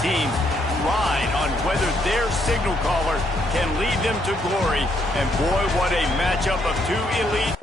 teams ride on whether their signal caller can lead them to glory. And boy, what a matchup of two elite.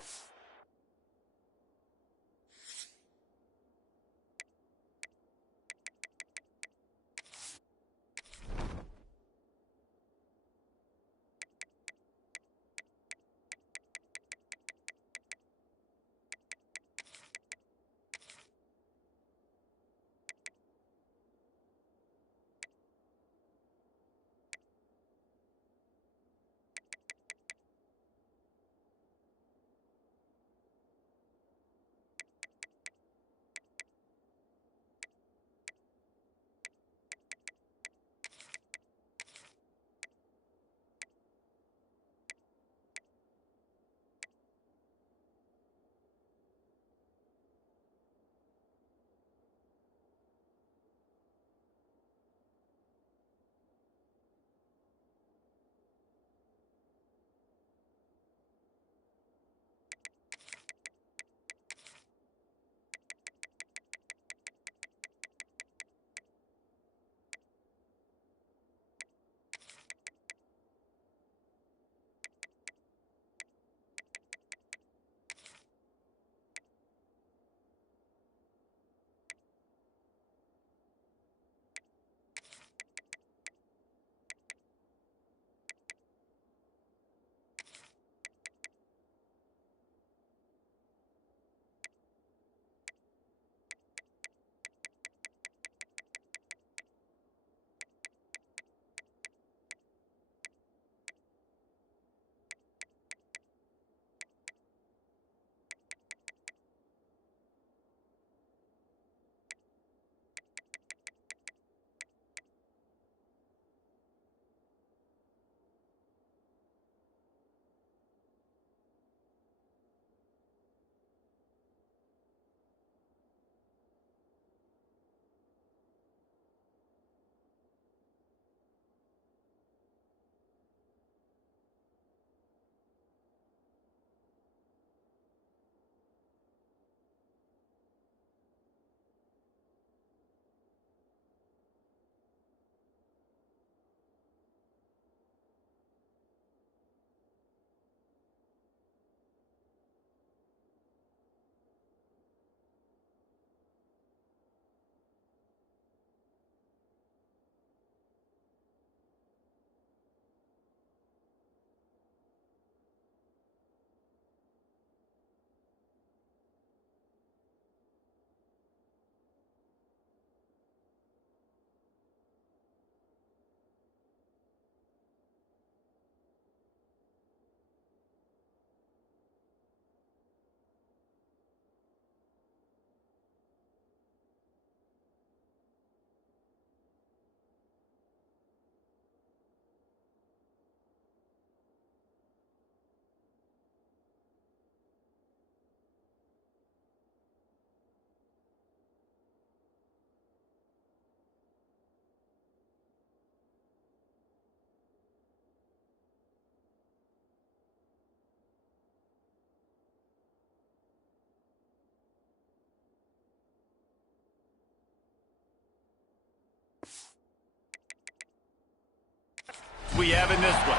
We have in this one.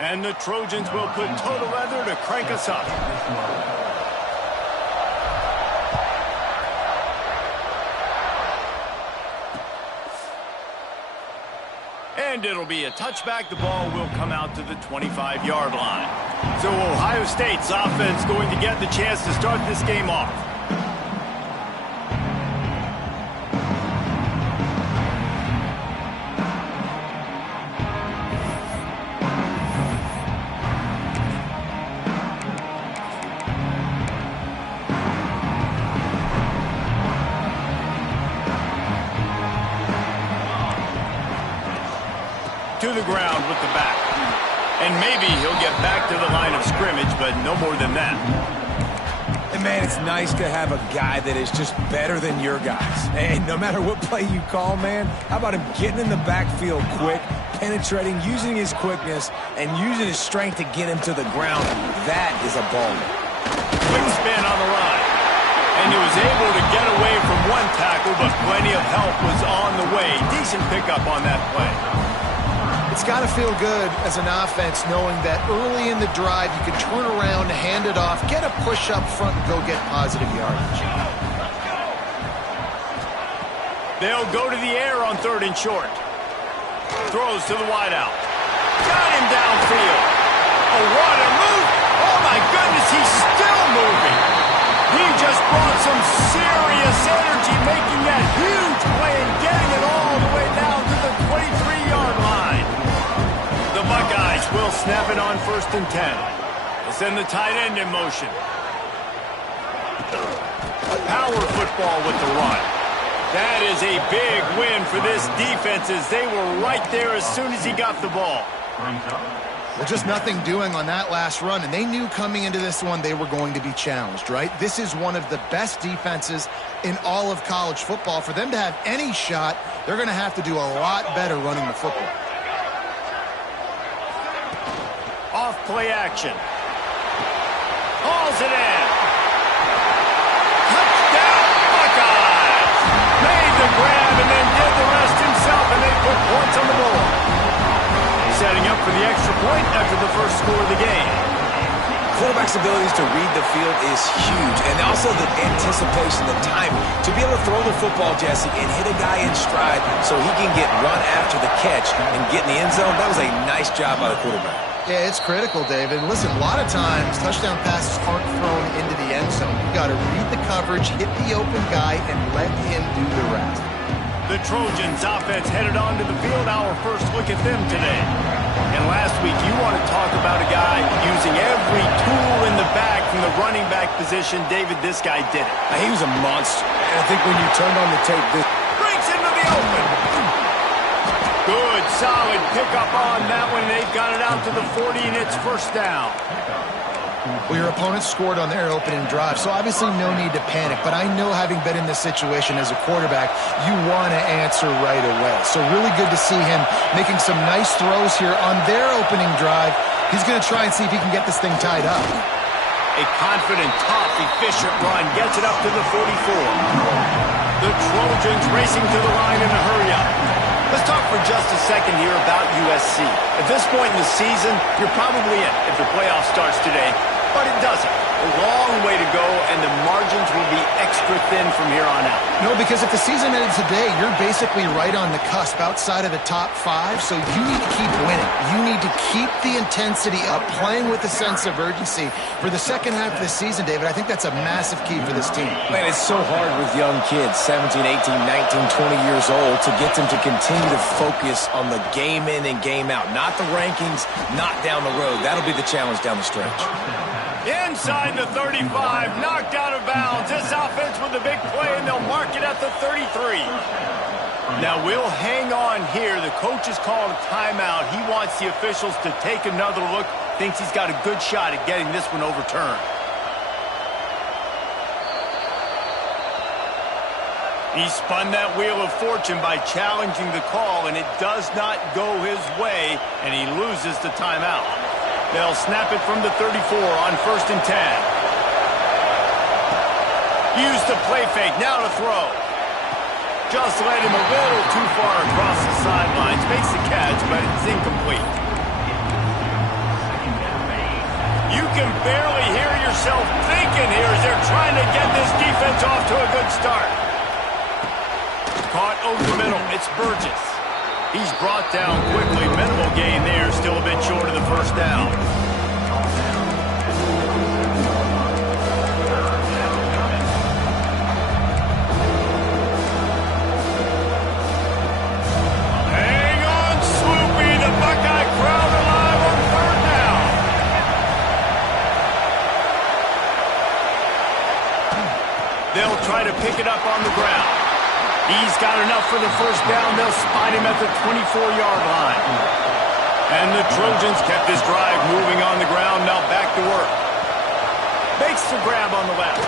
And the Trojans will put total leather to crank us up. And it'll be a touchback. The ball will come out to the 25-yard line. So Ohio State's offense going to get the chance to start this game off. To the ground with the back. And maybe he'll get back to the line of scrimmage, but no more than that. And man, it's nice to have a guy that is just better than your guys. And no matter what play you call, man, how about him getting in the backfield quick, penetrating, using his quickness, and using his strength to get him to the ground? That is a baller. Quick spin on the run. was able to get away from one tackle, but plenty of help was on the way. Decent pickup on that play. It's got to feel good as an offense knowing that early in the drive you can turn around, hand it off, get a push up front, and go get positive yardage. They'll go to the air on 3rd and short. Throws to the wideout. Got him downfield. Oh, what a move. Oh, my goodness, he's still moving. He just brought some serious energy, making that huge play and getting it all the way down to the 23-yard line. The Buckeyes will snap it on 1st and 10. They'll send the tight end in motion. Power football with the run. That is a big win for this defense as they were right there as soon as he got the ball. Well, just nothing doing on that last run, and they knew coming into this one they were going to be challenged, right? This is one of the best defenses in all of college football. For them to have any shot, they're going to have to do a lot better running the football. Off play action. Hauls it in. Touchdown, Buckeyes! Made the grab and then did the rest himself, and they put points on the board. Setting up for the extra point after the first score of the game. Quarterback's abilities to read the field is huge, and also the anticipation, the timing. To be able to throw the football, Jesse, and hit a guy in stride so he can get run after the catch and get in the end zone, that was a nice job by the quarterback. Yeah, it's critical, David. Listen, a lot of times touchdown passes aren't thrown into the end zone. You got to read the coverage, hit the open guy, and let him do the rest. The Trojans offense headed onto the field. Our first look at them today. And last week, you want to talk about a guy using every tool in the bag from the running back position. David, this guy did it. He was a monster. And I think when you turned on the tape, this Breaks into the open. Good, solid pickup on that one. They've got it out to the 40, and it's first down. Well, your opponent scored on their opening drive, so obviously no need to panic. But I know, having been in this situation as a quarterback, you want to answer right away. So really good to see him making some nice throws here on their opening drive. He's going to try and see if he can get this thing tied up. A confident, tough, efficient run gets it up to the 44. The Trojans racing to the line in a hurry-up. Let's talk for just a second here about USC. At this point in the season, you're probably in if the playoff starts today, but it doesn't. A long way to go, and the margins will be extra thin from here on out. No, because if the season ended today, you're basically right on the cusp outside of the top 5, so you need to keep winning. You need to keep the intensity up, playing with a sense of urgency. For the second half of the season, David, I think that's a massive key for this team. Man, it's so hard with young kids, 17, 18, 19, 20 years old, to get them to continue to focus on the game in and game out. Not the rankings, not down the road. That'll be the challenge down the stretch. Inside the 35, knocked out of bounds. This offense with a big play, and they'll mark it at the 33. Now, we'll hang on here. The coach has called a timeout. He wants the officials to take another look. Thinks he's got a good shot at getting this one overturned. He spun that wheel of fortune by challenging the call, and it does not go his way, and he loses the timeout. They'll snap it from the 34 on 1st and 10. Use the play fake, now to throw. Just led him a little too far across the sidelines. Makes the catch, but it's incomplete. You can barely hear yourself thinking here as they're trying to get this defense off to a good start. Caught over the middle. It's Burgess. He's brought down quickly. Minimal gain there. Still a bit short of the first down. Hang on, Swoopy. The Buckeye crowd alive on 3rd down. They'll try to pick it up on the ground. He's got enough for the first down. They'll spot him at the 24-yard line. And the Trojans kept this drive moving on the ground. Now back to work. Makes the grab on the left.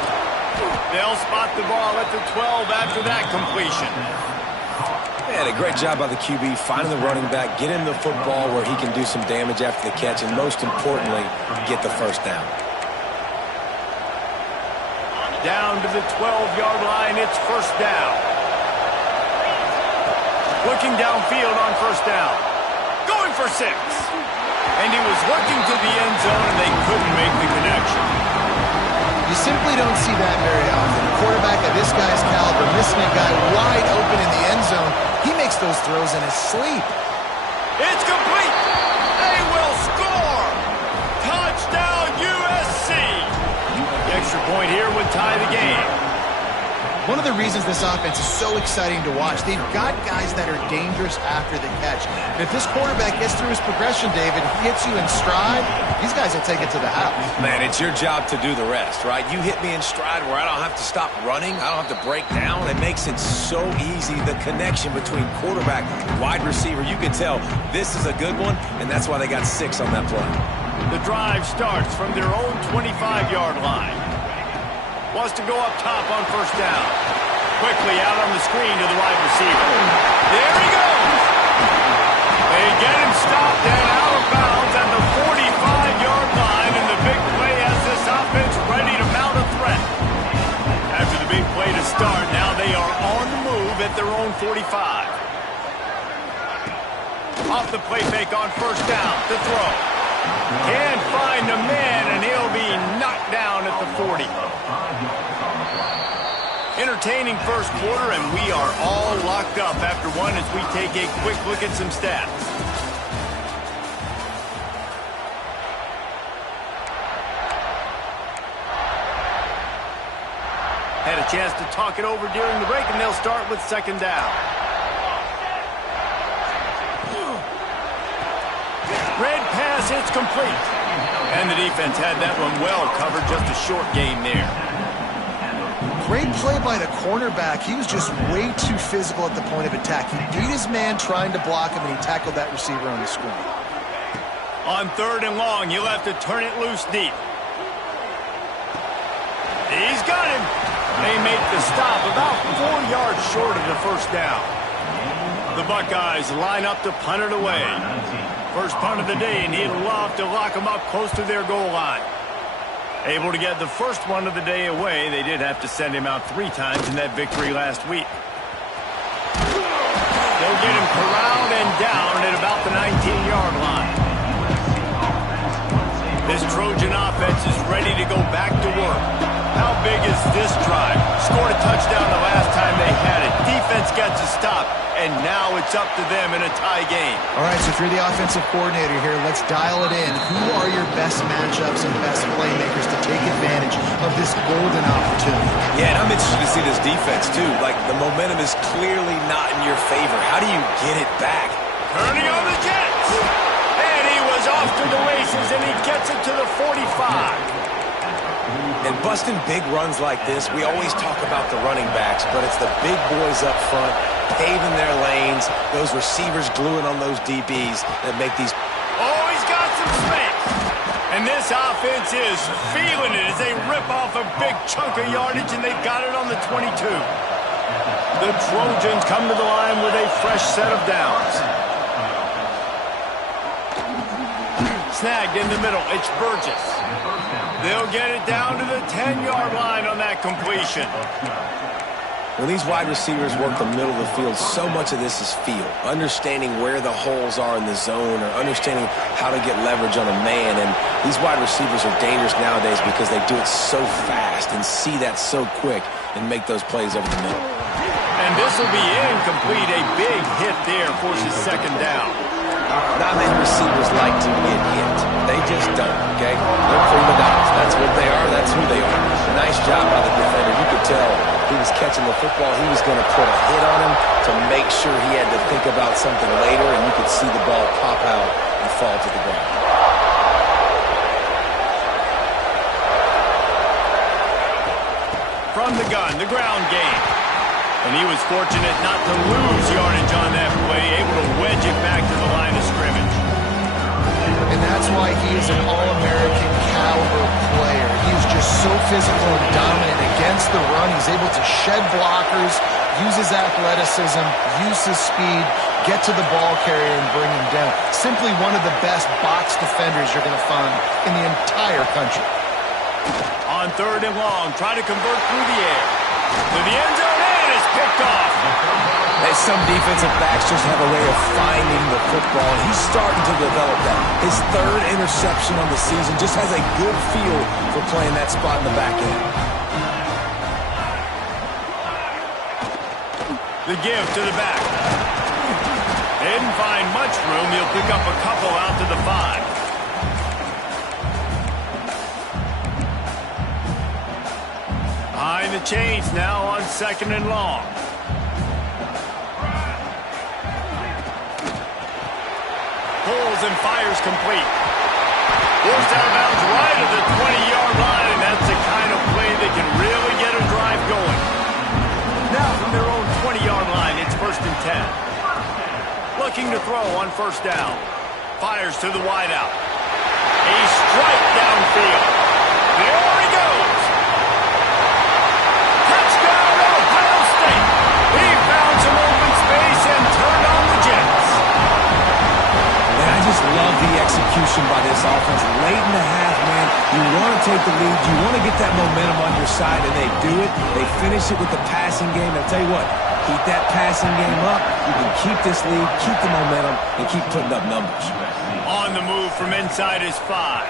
They'll spot the ball at the 12 after that completion. Man, a great job by the QB, finding the running back, get him the football where he can do some damage after the catch, and most importantly, get the first down. down to the 12-yard line. It's first down. Looking downfield on first down. Going for 6. And he was looking to the end zone, and they couldn't make the connection. You simply don't see that very often. A quarterback of this guy's caliber missing a guy wide open in the end zone. He makes those throws in his sleep. It's complete. They will score. Touchdown, USC. The extra point here would tie the game. One of the reasons this offense is so exciting to watch, they've got guys that are dangerous after the catch. And if this quarterback gets through his progression, David, hits you in stride, these guys will take it to the house. Man, it's your job to do the rest, right? You hit me in stride where I don't have to stop running. I don't have to break down. It makes it so easy, the connection between quarterback and wide receiver. You can tell this is a good one, and that's why they got 6 on that play. The drive starts from their own 25-yard line. Wants to go up top on first down. Quickly out on the screen to the wide receiver. There he goes. They get him stopped and out of bounds at the 45-yard line, and the big play has this offense ready to mount a threat. After the big play to start, now they are on the move at their own 45. Off the play fake on first down to throw. Can't find a man, and he'll be knocked down at the 40. Entertaining first quarter, and we are all locked up after one as we take a quick look at some stats. Had a chance to talk it over during the break, and they'll start with second down. Red pass, it's complete. And the defense had that one well covered, just a short game there. Great play by the cornerback. He was just way too physical at the point of attack. He beat his man trying to block him, and he tackled that receiver on the screen. On third and long, you'll have to turn it loose deep. He's got him. They make the stop about 4 yards short of the first down. The Buckeyes line up to punt it away. First punt of the day, and he'd love to lock them up close to their goal line. Able to get the first one of the day away. They did have to send him out 3 times in that victory last week. They'll get him corralled and down at about the 19-yard line. This Trojan offense is ready to go back to work. How big is this drive? Scored a touchdown the last time they had it. Defense gets a stop, and now it's up to them in a tie game. All right, so if you're the offensive coordinator here, let's dial it in. Who are your best matchups and best playmakers to take advantage of this golden opportunity? Yeah, and I'm interested to see this defense, too. Like, the momentum is clearly not in your favor. How do you get it back? Turning on the Jets. And he was off to the races, and he gets it to the 45. And busting big runs like this, we always talk about the running backs, but it's the big boys up front, paving their lanes, those receivers gluing on those DBs that make these... Oh, he's got some space. And this offense is feeling it as they rip off a big chunk of yardage, and they've got it on the 22. The Trojans come to the line with a fresh set of downs. Snagged in the middle. It's Burgess. They'll get it down to the 10-yard line on that completion. When these wide receivers work the middle of the field, so much of this is feel. Understanding where the holes are in the zone or understanding how to get leverage on a man. And these wide receivers are dangerous nowadays because they do it so fast and see that so quick and make those plays over the middle. And this will be incomplete. A big hit there forces second down. Not many receivers like to get hit. They just don't, okay? They're prima donnas. That's what they are. That's who they are. Nice job by the defender. You could tell he was catching the football. He was going to put a hit on him to make sure he had to think about something later, and you could see the ball pop out and fall to the ground. From the gun, the ground game. And he was fortunate not to lose yardage on that play, able to wedge it back to the line of scrimmage. And that's why he is an All-American caliber player. He is just so physical and dominant against the run. He's able to shed blockers, use his athleticism, use his speed, get to the ball carrier and bring him down. Simply one of the best box defenders you're going to find in the entire country. On 3rd and long, try to convert through the air. To the end zone, and it's picked off. Hey, some defensive backs just have a way of finding the football. He's starting to develop that. His 3rd interception on the season, just has a good feel for playing that spot in the back end. The give to the back. They didn't find much room. He'll pick up a couple out to the 5. Behind the chains now on 2nd and long. Pulls and fires complete. Forced out of bounds right at the 20-yard line, and that's the kind of play that can really get a drive going. Now from their own 20-yard line, it's 1st and 10. Looking to throw on 1st down. Fires to the wideout. A strike downfield. There he goes. Touchdown, Ohio State. He found some open space and turned on the Jets. And I just love the execution by this offense. Late in the half, man, you want to take the lead. You want to get that momentum on your side, and they do it. They finish it with the passing game. I'll tell you what, keep that passing game up. You can keep this lead, keep the momentum, and keep putting up numbers. On the move from inside his 5.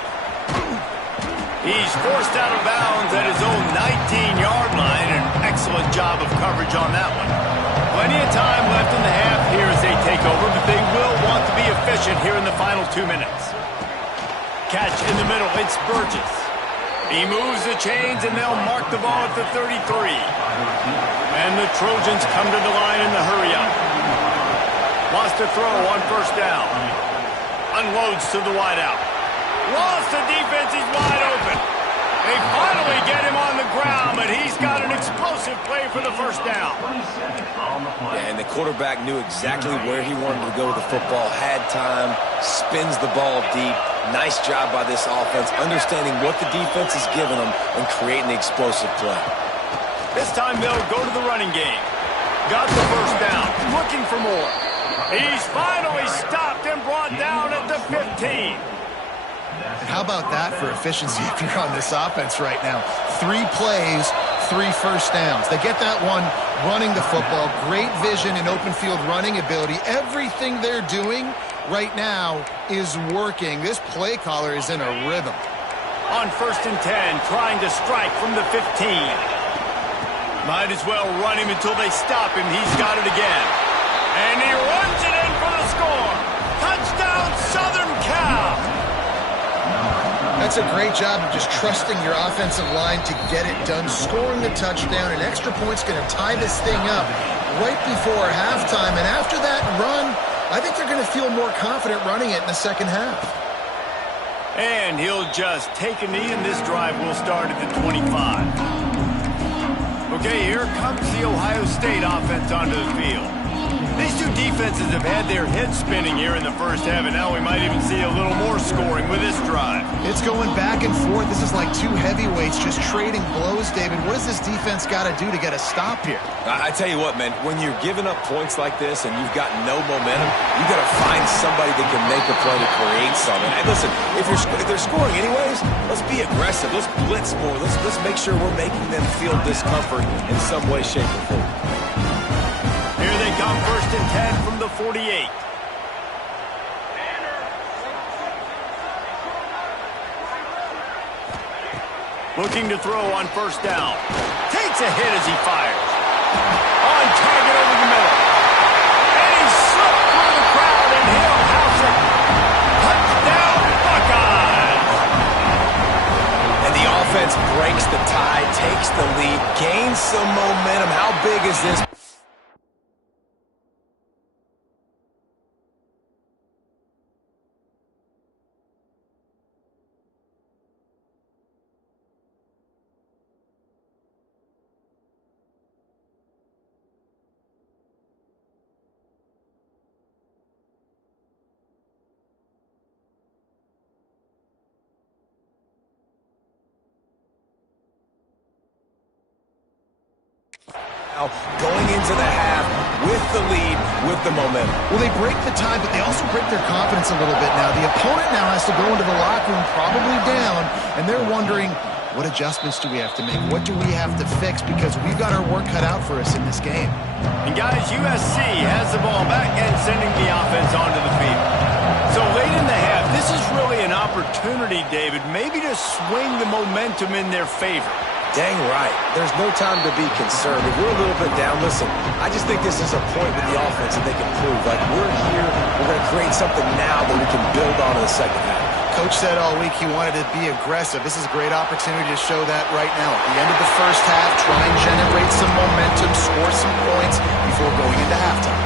He's forced out of bounds at his own 19-yard line. An excellent job of coverage on that one. Plenty of time left in the half here as they take over, but they will want to be efficient here in the final 2 minutes. Catch in the middle, it's Burgess. He moves the chains, and they'll mark the ball at the 33. And the Trojans come to the line in the hurry-up. Wants to throw on 1st down. Unloads to the wideout. Lost the defense, he's wide open. They finally get him on the ground, but he's got an explosive play for the 1st down. Yeah, and the quarterback knew exactly where he wanted to go with the football, had time, spins the ball deep. Nice job by this offense, understanding what the defense is giving them and creating the explosive play. This time they'll go to the running game. Got the 1st down, looking for more. He's finally stopped and brought down at the 15. And how about that for efficiency if you're on this offense right now? 3 plays, 3 1st downs. They get that one running the football. Great vision and open field running ability. Everything they're doing right now is working. This play caller is in a rhythm. On 1st and 10, trying to strike from the 15. Might as well run him until they stop him. He's got it again. And he runs it in for the score. Touchdown, Southern Cal. That's a great job of just trusting your offensive line to get it done, scoring the touchdown. An extra point's going to tie this thing up right before halftime. And after that run, I think they're going to feel more confident running it in the 2nd half. And he'll just take a knee, and this drive will start at the 25. Okay, here comes the Ohio State offense onto the field. These two defenses have had their heads spinning here in the 1st half, and now we might even see a little more scoring with this drive. It's going back and forth. This is like 2 heavyweights just trading blows, David. What does this defense got to do to get a stop here? I tell you what, man, when you're giving up points like this and you've got no momentum, you got to find somebody that can make a play to create something. And listen, if they're scoring anyways, let's be aggressive. Let's blitz more. Let's make sure we're making them feel discomfort in some way, shape, or form. Here they come, 1st and 10 from the 48. Looking to throw on 1st down. Takes a hit as he fires. On target over the middle. And he slipped through the crowd, and he'll house it. Touchdown, Buckeyes! And the offense breaks the tie, takes the lead, gains some momentum. How big is this? Going into the half with the lead, with the momentum. Well, they break the tie, but they also break their confidence a little bit now. The opponent now has to go into the locker room probably down, and they're wondering, What adjustments do we have to make? What do we have to fix? Because we've got our work cut out for us in this game. And guys, USC has the ball back and sending the offense onto the field. So late in the half, this is really an opportunity, David, maybe to swing the momentum in their favor. Dang right. There's no time to be concerned. If we're a little bit down, listen, I just think this is a point with the offense that they can prove. Like, we're here, we're going to create something now that we can build on in the second half. Coach said all week he wanted to be aggressive. This is a great opportunity to show that right now. At the end of the first half, try and generate some momentum, score some points before going into halftime.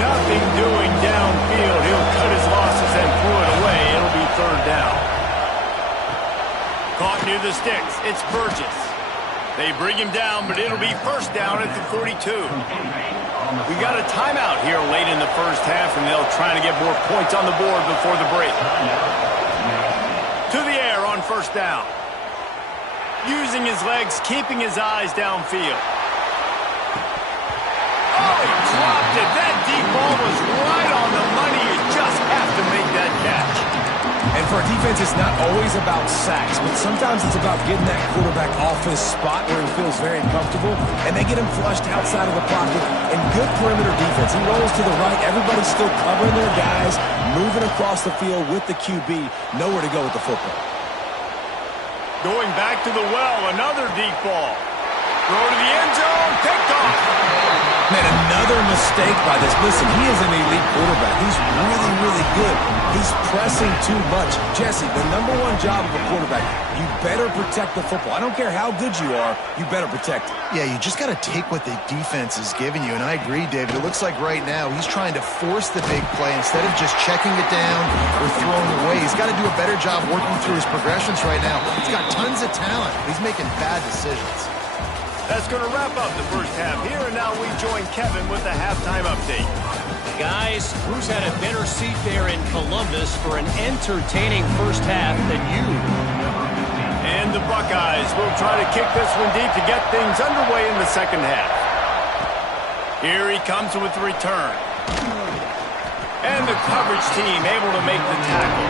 Nothing doing downfield. He'll cut his losses and throw it away. It'll be third down. Caught near the sticks. It's Burgess. They bring him down, but it'll be first down at the 42. We got a timeout here late in the first half, and they'll try to get more points on the board before the break. To the air on first down. Using his legs, keeping his eyes downfield. Oh, he dropped it. That deep ball was right on the money. You just have to make that catch. And for a defense, it's not always about sacks, but sometimes it's about getting that quarterback off his spot where he feels very comfortable, and they get him flushed outside of the pocket. And good perimeter defense. He rolls to the right. Everybody's still covering their guys, moving across the field with the QB. Nowhere to go with the football. Going back to the well, another deep ball. Throw to the end zone, picked off. Man, another mistake by this. Listen, he is an elite quarterback. He's really, really good. He's pressing too much. Jesse, the number one job of a quarterback, you better protect the football. I don't care how good you are, you better protect it. Yeah, you just got to take what the defense is giving you, and I agree, David. It looks like right now he's trying to force the big play instead of just checking it down or throwing away. He's got to do a better job working through his progressions right now. He's got tons of talent. He's making bad decisions. That's going to wrap up the first half here, and now we join Kevin with the halftime update. Guys, who's had a better seat there in Columbus for an entertaining first half than you? And the Buckeyes will try to kick this one deep to get things underway in the second half. Here he comes with the return. And the coverage team able to make the tackle.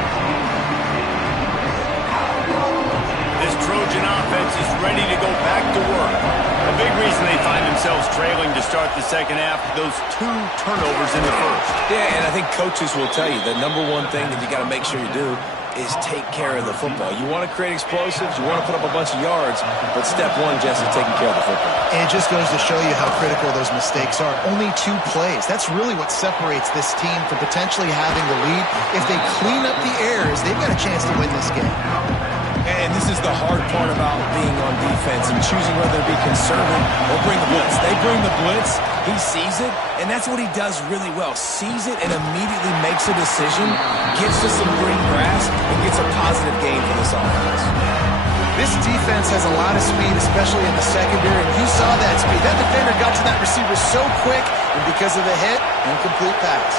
This Trojan offense is ready to go back to work. A big reason they find themselves trailing to start the second half, those 2 turnovers in the first. Yeah, and I think coaches will tell you the number one thing that you got to make sure you do is take care of the football. You want to create explosives, you want to put up a bunch of yards, but step one, Jesse, taking care of the football. And it just goes to show you how critical those mistakes are. Only 2 plays. That's really what separates this team from potentially having the lead. If they clean up the errors, they've got a chance to win this game. And this is the hard part about being on defense and choosing whether to be conservative or bring the blitz. They bring the blitz, he sees it, and that's what he does really well. Sees it and immediately makes a decision, gets to some green grass, and gets a positive gain for this offense. This defense has a lot of speed, especially in the secondary, and you saw that speed. That defender got to that receiver so quick, and because of the hit, incomplete pass.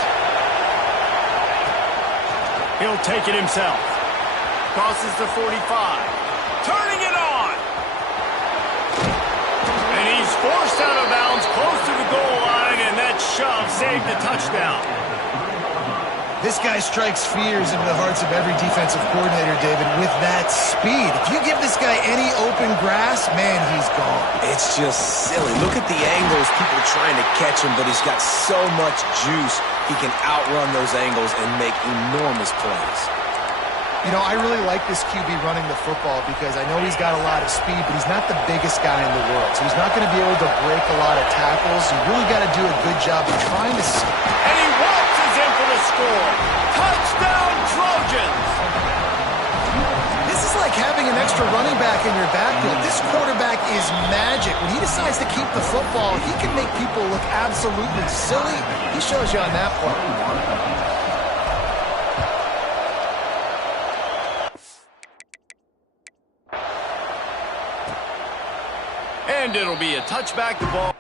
He'll take it himself. Crosses the 45. Turning it on. And he's forced out of bounds close to the goal line, and that shove saved the touchdown. This guy strikes fears into the hearts of every defensive coordinator, David, with that speed. If you give this guy any open grass, man, he's gone. It's just silly. Look at the angles, people trying to catch him, but he's got so much juice. He can outrun those angles and make enormous plays. You know, I really like this QB running the football because I know he's got a lot of speed, but he's not the biggest guy in the world. So he's not going to be able to break a lot of tackles. You really got to do a good job of trying to... And he waltzes in for the score. Touchdown, Trojans! This is like having an extra running back in your backfield. This quarterback is magic. When he decides to keep the football, he can make people look absolutely silly. He shows you on that play. And it'll be a touchback. The ball.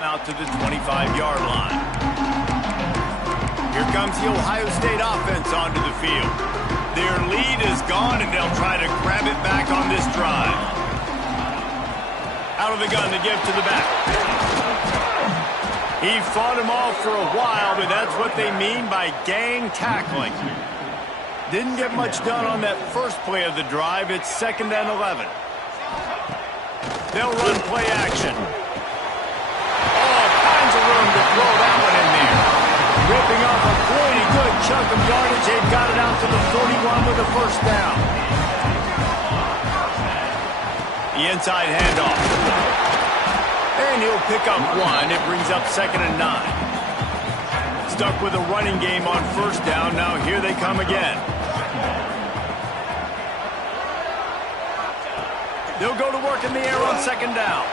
Out to the 25-yard line. Here comes the Ohio State offense onto the field. Their lead is gone, and they'll try to grab it back on this drive. Out of the gun to give to the back. He fought him off for a while, but that's what they mean by gang tackling. Didn't get much done on that first play of the drive. It's 2nd and 11. They'll run play action. All kinds of room to throw that one in there. Ripping off a pretty good chunk of yardage. They've got it out to the 41 with a first down. The inside handoff. And he'll pick up one. It brings up 2nd and 9. Stuck with a running game on first down. Now here they come again. They'll go to work in the air on 2nd down.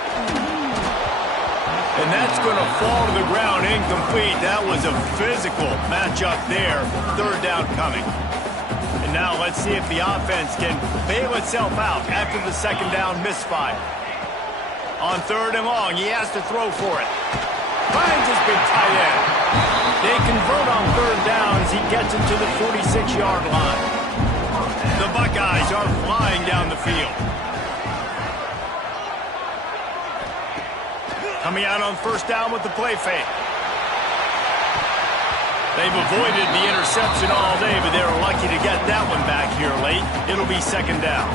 And that's going to fall to the ground incomplete. That was a physical matchup there. 3rd down coming. And now let's see if the offense can bail itself out after the 2nd down misfire. On 3rd and long, he has to throw for it. Finds his big tight end. They convert on 3rd down as he gets it to the 46-yard line. The Buckeyes are flying down the field. Coming out on 1st down with the play fake. They've avoided the interception all day, but they're lucky to get that one back here late. It'll be 2nd down.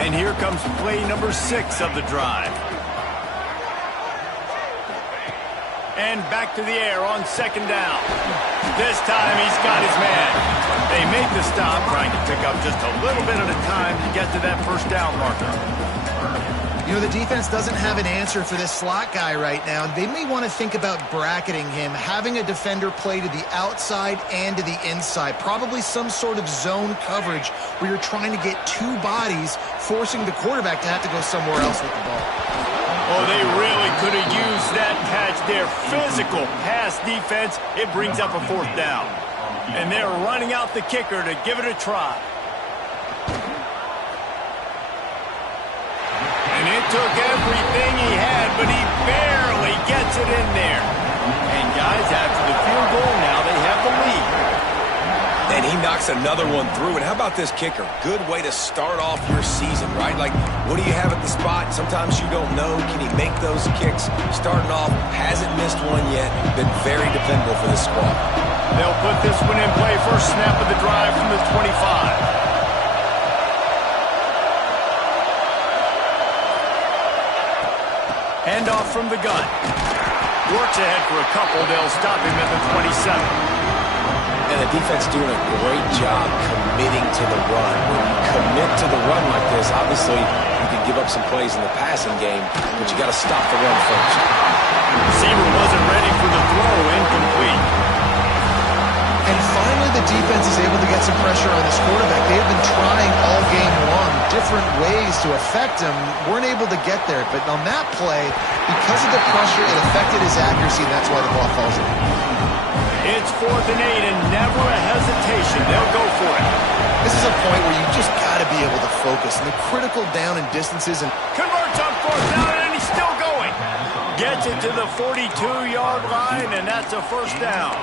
And here comes play number 6 of the drive. And back to the air on 2nd down. This time he's got his man. They make the stop, trying to pick up just a little bit at a time to get to that 1st down marker. You know, the defense doesn't have an answer for this slot guy right now. They may want to think about bracketing him, having a defender play to the outside and to the inside. Probably some sort of zone coverage where you're trying to get 2 bodies, forcing the quarterback to have to go somewhere else with the ball. Oh, they really could have used that catch there. Physical pass defense. It brings up a 4th down. And they're running out the kicker to give it a try. And it took everything he had, but he barely gets it in there. And guys, after the field goal, now they have the lead. And he knocks another one through. And how about this kicker? Good way to start off your season, right? Like, what do you have at the spot? Sometimes you don't know. Can he make those kicks? Starting off, hasn't missed one yet. Been very dependable for this squad. They'll put this one in play. First snap of the drive from the 25. Handoff from the gun. Works ahead for a couple. They'll stop him at the 27. And the defense doing a great job committing to the run. When you commit to the run like this, obviously you can give up some plays in the passing game, but you got to stop the run first. Receiver wasn't ready for the throw. Incomplete. And finally, the defense is able to get some pressure on this quarterback. They have been trying all game long different ways to affect him. Weren't able to get there. But on that play, because of the pressure, it affected his accuracy, and that's why the ball falls in. It's 4th and 8, and never a hesitation. They'll go for it. This is a point where you just got to be able to focus. And the critical down and distances. And converts on 4th down, and he's still going. Gets it to the 42-yard line, and that's a first down.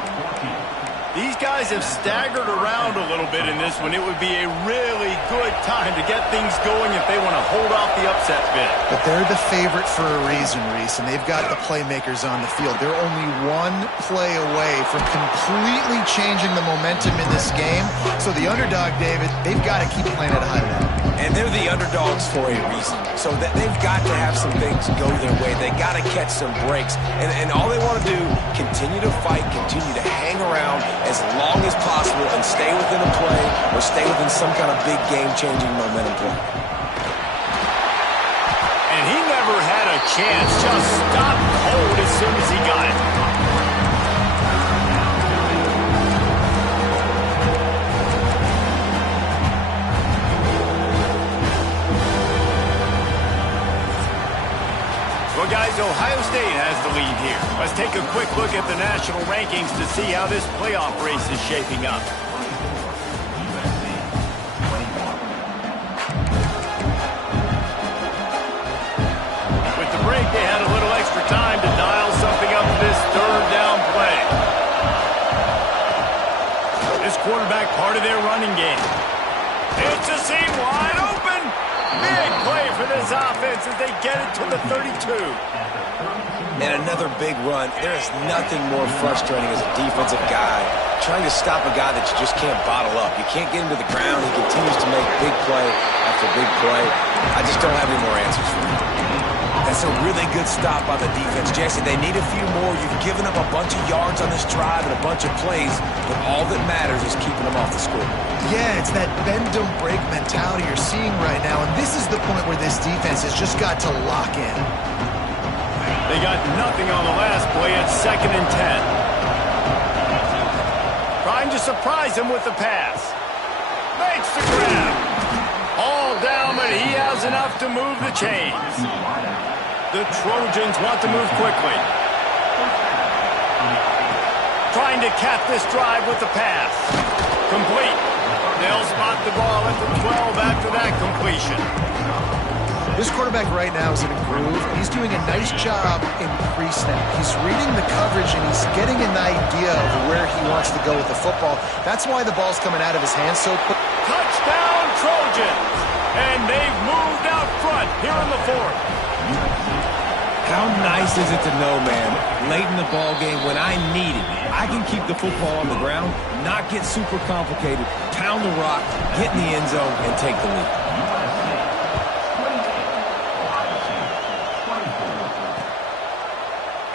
These guys have staggered around a little bit in this one. It would be a really good time to get things going if they want to hold off the upset bid. But they're the favorite for a reason, Reese, and they've got the playmakers on the field. They're only one play away from completely changing the momentum in this game. So the underdog, David, they've got to keep playing at a high level. And they're the underdogs for a reason. So that they've got to have some things go their way. They got to catch some breaks. And all they want to do, continue to fight, continue to hang around as long as possible and stay within a play or stay within some kind of big game-changing momentum play. And he never had a chance. Just stopped cold as soon as he got it. Well, guys, Ohio State has the lead here. Let's take a quick look at the national rankings to see how this playoff race is shaping up. With the break, they had a little extra time to dial something up this 3rd down play. This quarterback part of their running game. It's a seam wide open. Big play for this offense as they get it to the 32. And another big run. There is nothing more frustrating as a defensive guy trying to stop a guy that you just can't bottle up. You can't get him to the ground. He continues to make big play after big play. I just don't have any more answers for him. That's a really good stop by the defense, Jesse. They need a few more. You've given up a bunch of yards on this drive and a bunch of plays, but all that matters is keeping them off the score. Yeah, it's that bend, don't break mentality you're seeing right now, and this is the point where this defense has just got to lock in. They got nothing on the last play at 2nd and 10. Trying to surprise him with the pass. Makes the grab. All down, but he has enough to move the chains. The Trojans want to move quickly. Trying to cap this drive with the pass. Complete. They'll spot the ball at the 12 after that completion. This quarterback right now is in a groove. He's doing a nice job in pre-snap. He's reading the coverage, and he's getting an idea of where he wants to go with the football. That's why the ball's coming out of his hands so quick. Touchdown, Trojans! And they've moved out front here in the 4th. How nice is it to know, man, late in the ball game when I need it, I can keep the football on the ground, not get super complicated, pound the rock, get in the end zone, and take the lead.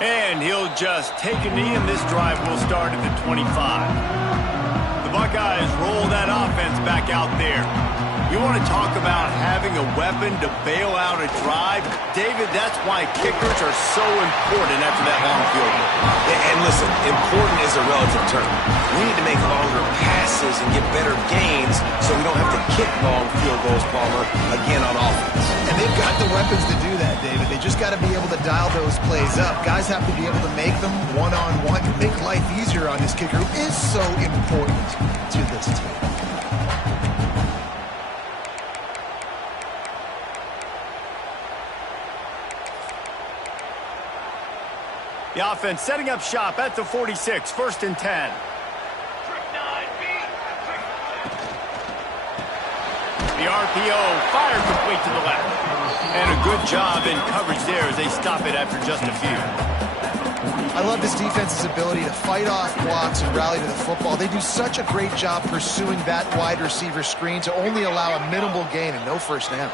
And he'll just take a knee, and this drive will start at the 25. The Buckeyes roll that offense back out there. You want to talk about having a weapon to bail out a drive? David, that's why kickers are so important after that long field goal. And listen, important is a relative term. We need to make longer passes and get better gains so we don't have to kick long field goals, Palmer, again on offense. And they've got the weapons to do that, David. They just got to be able to dial those plays up. Guys have to be able to make them one-on-one to make life easier on this kicker, who is so important to this team. The offense setting up shop at the 46, 1st and 10. The RPO fired complete to the left. And a good job in coverage there as they stop it after just a few. I love this defense's ability to fight off blocks and rally to the football. They do such a great job pursuing that wide receiver screen to only allow a minimal gain and no first down.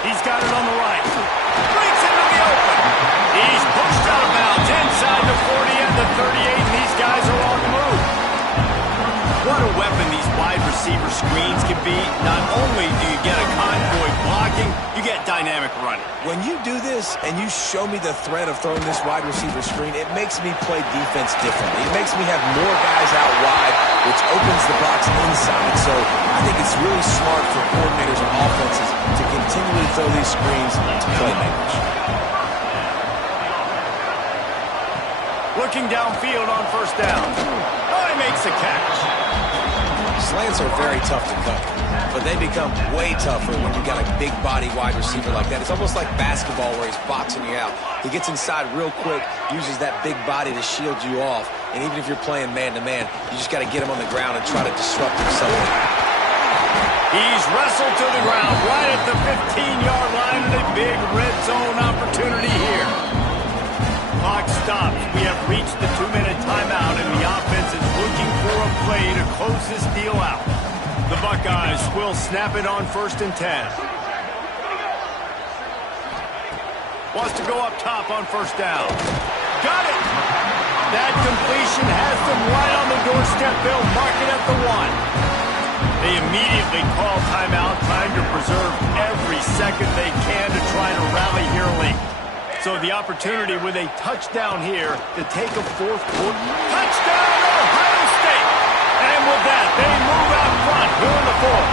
He's got it on the right. Breaks into the open. He's pushed out of bounds inside the 40 and the 38, and these guys are on the move. What a weapon these wide receiver screens can be. Not only do you get a convoy blocking, you get dynamic running. When you do this and you show me the threat of throwing this wide receiver screen, it makes me play defense differently. It makes me have more guys out wide, which opens the box inside. So I think it's really smart for coordinators and offenses to continually throw these screens to playmakers. Looking downfield on 1st down. Oh, he makes the catch. Slants are very tough to cover, but they become way tougher when you got a big body wide receiver like that. It's almost like basketball where he's boxing you out. He gets inside real quick, uses that big body to shield you off, and even if you're playing man-to-man, you just got to get him on the ground and try to disrupt him somewhere. He's wrestled to the ground right at the 15-yard line with a big red zone opportunity here. Clock stops. We have reached the 2-minute timeout, and the offense is looking for a play to close this deal out. The Buckeyes will snap it on 1st and 10. Wants to go up top on 1st down. Got it! That completion has them right on the doorstep. They'll mark it at the 1. They immediately call timeout, trying to preserve every second they can to try to rally here late. So the opportunity with a touchdown here to take a 4th quarter. Touchdown, Ohio State! And with that, they move out front here in the 4th.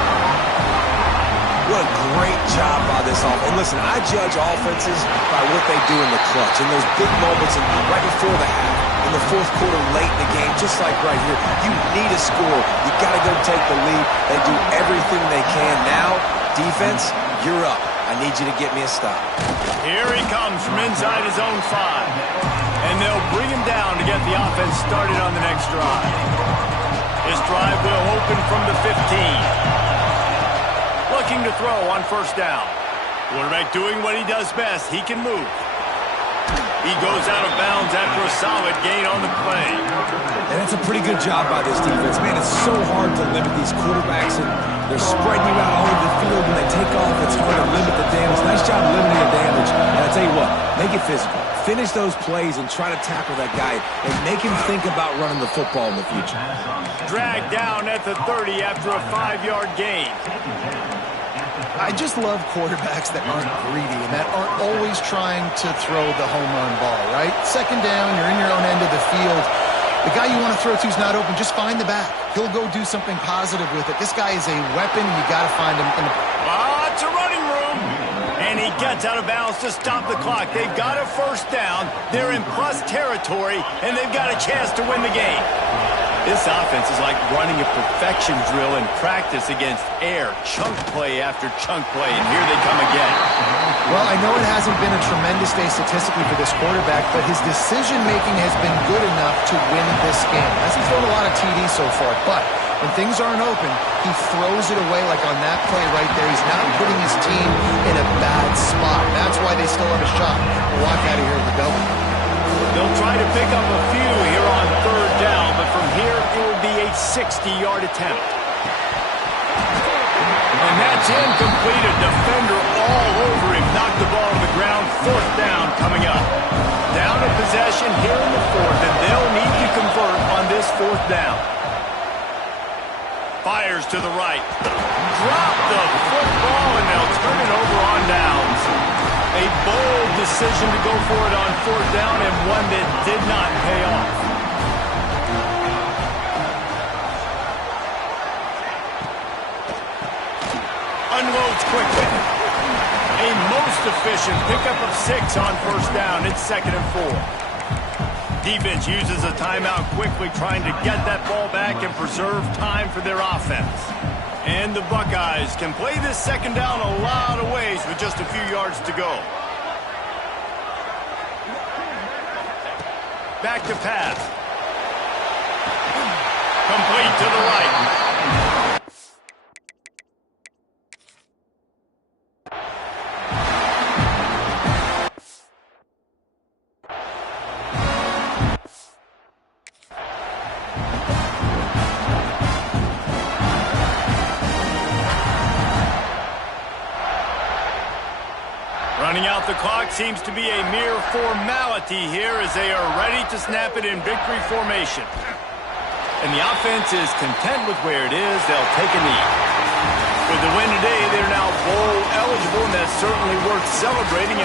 What a great job by this offense. And listen, I judge offenses by what they do in the clutch, in those big moments and right before the half, in the 4th quarter, late in the game, just like right here. You need a score. You got to go take the lead. They do everything they can. Now, defense, you're up. I need you to get me a stop. Here he comes from inside his own 5. And they'll bring him down to get the offense started on the next drive. This drive will open from the 15. Looking to throw on 1st down. Quarterback doing what he does best. He can move. He goes out of bounds after a solid gain on the play. And that's a pretty good job by this defense. Man, it's so hard to limit these quarterbacks, and they're spreading you out all over the field. When they take off, it's hard to limit the damage. Nice job limiting the damage. And I'll tell you what, make it physical. Finish those plays and try to tackle that guy and make him think about running the football in the future. Dragged down at the 30 after a 5-yard gain. I just love quarterbacks that aren't greedy and that aren't always trying to throw the home run ball, right? Second down, you're in your own end of the field. The guy you want to throw to is not open. Just find the back. He'll go do something positive with it. This guy is a weapon. You got to find him in the... Lots of running room. And he gets out of bounds to stop the clock. They've got a first down. They're in plus territory, and they've got a chance to win the game. This offense is like running a perfection drill in practice against air. Chunk play after chunk play, and here they come again. Well, I know it hasn't been a tremendous day statistically for this quarterback, but his decision-making has been good enough to win this game. Hasn't thrown a lot of TDs so far, but when things aren't open, he throws it away like on that play right there. He's not putting his team in a bad spot. That's why they still have a shot to walk out of here with a double. They'll try to pick up a few here on third down, but from here it will be a 60-yard attempt. And that's incomplete. A defender all over him. Knocked the ball to the ground. Fourth down coming up. Down to possession here in the fourth, and they'll need to convert on this fourth down. Fires to the right. Drop the football, and they'll turn it over on downs. A bold decision to go for it on fourth down, and one that did not pay off. Unloads quickly. A most efficient pickup of 6 on first down. It's 2nd and 4. Defense uses a timeout quickly, trying to get that ball back and preserve time for their offense. And the Buckeyes can play this second down a lot of ways with just a few yards to go. Back to pass. Complete to the right. Running out the clock seems to be a mere formality here as they are ready to snap it in victory formation. And the offense is content with where it is. They'll take a knee. With the win today, they're now bowl eligible, and that's certainly worth celebrating.